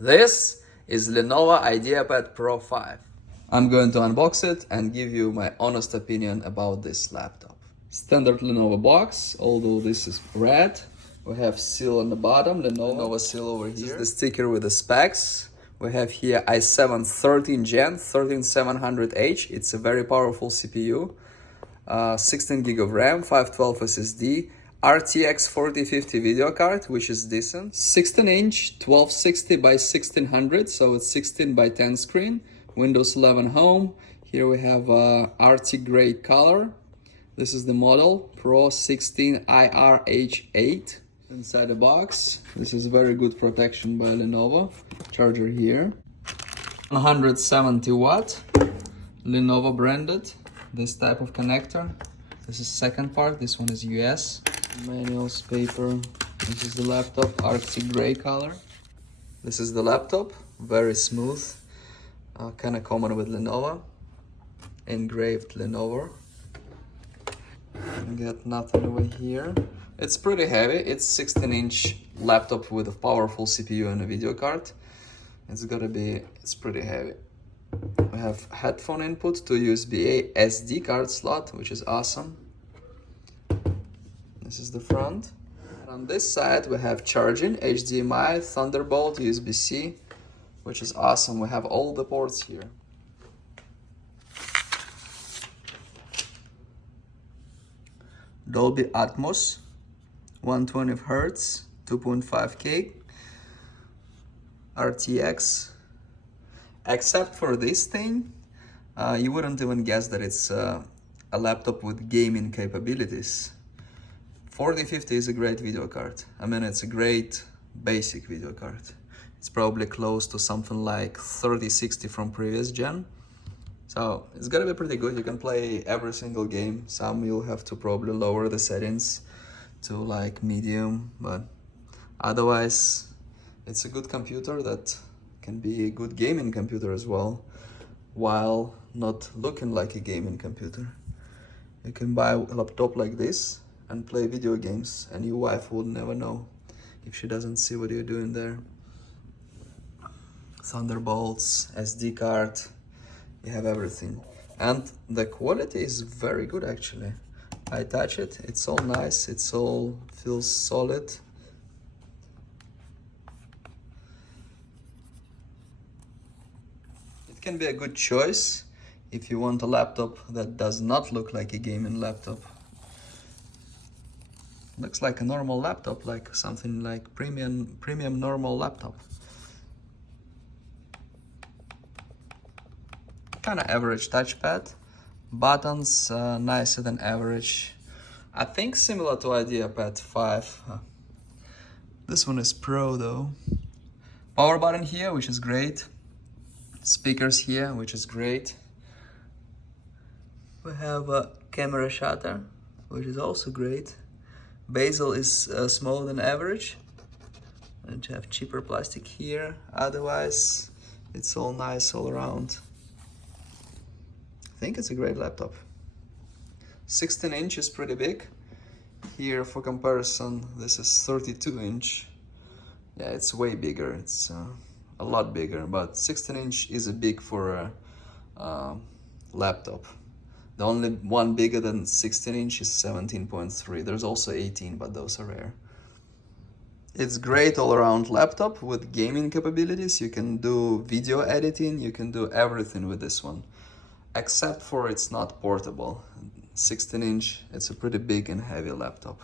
This is Lenovo IdeaPad Pro 5. I'm going to unbox it and give you my honest opinion about this laptop. Standard Lenovo box, although this is red. We have seal on the bottom, Lenovo seal over here. This is the sticker with the specs. We have here i7 13 Gen 13700H. It's a very powerful CPU. 16 gig of RAM, 512 SSD, RTX 4050 video card, which is decent. 16-inch, 1260 by 1600, so it's 16 by 10 screen. Windows 11 Home. Here we have RT gray color. This is the model Pro 16 IRH8. Inside the box, this is very good protection by Lenovo. Charger here. 170 watt, Lenovo branded. This type of connector. This is second part. This one is US. Manuals, paper. This is the laptop, Arctic gray color. This is the laptop, very smooth. Kind of common with Lenovo. Engraved Lenovo. Get nothing over here. It's pretty heavy. It's 16-inch laptop with a powerful CPU and a video card. It's pretty heavy. We have headphone input to USB-A SD card slot, which is awesome. This is the front. And on this side, we have charging, HDMI, Thunderbolt, USB-C, which is awesome. We have all the ports here. Dolby Atmos, 120 Hz, 2.5K, RTX. Except for this thing, you wouldn't even guess that it's a laptop with gaming capabilities. 4050 is a great video card. I mean, it's a great basic video card. It's probably close to something like 3060 from previous gen. So it's gonna be pretty good. You can play every single game. Some you'll have to probably lower the settings to like medium, but otherwise it's a good computer that can be a good gaming computer as well, while not looking like a gaming computer. You can buy a laptop like this and play video games, and your wife would never know if she doesn't see what you're doing there. Thunderbolts, SD card, you have everything. And the quality is very good actually. I touch it, it's all nice, it's all feels solid. It can be a good choice if you want a laptop that does not look like a gaming laptop. Looks like a normal laptop, like something like premium normal laptop. Kind of average touchpad. Buttons nicer than average. I think similar to IdeaPad 5. This one is Pro though. Power button here, which is great. Speakers here, which is great. We have a camera shutter, which is also great. Bezel is smaller than average. And you have cheaper plastic here. Otherwise, it's all nice all around. I think it's a great laptop. 16 inch is pretty big. Here, for comparison, this is 32 inch. Yeah, it's way bigger. It's a lot bigger, but 16 inch is big for a laptop. The only one bigger than 16 inch is 17.3. There's also 18, but those are rare. It's great all-around laptop with gaming capabilities. You can do video editing, you can do everything with this one. Except for it's not portable. 16 inch, it's a pretty big and heavy laptop.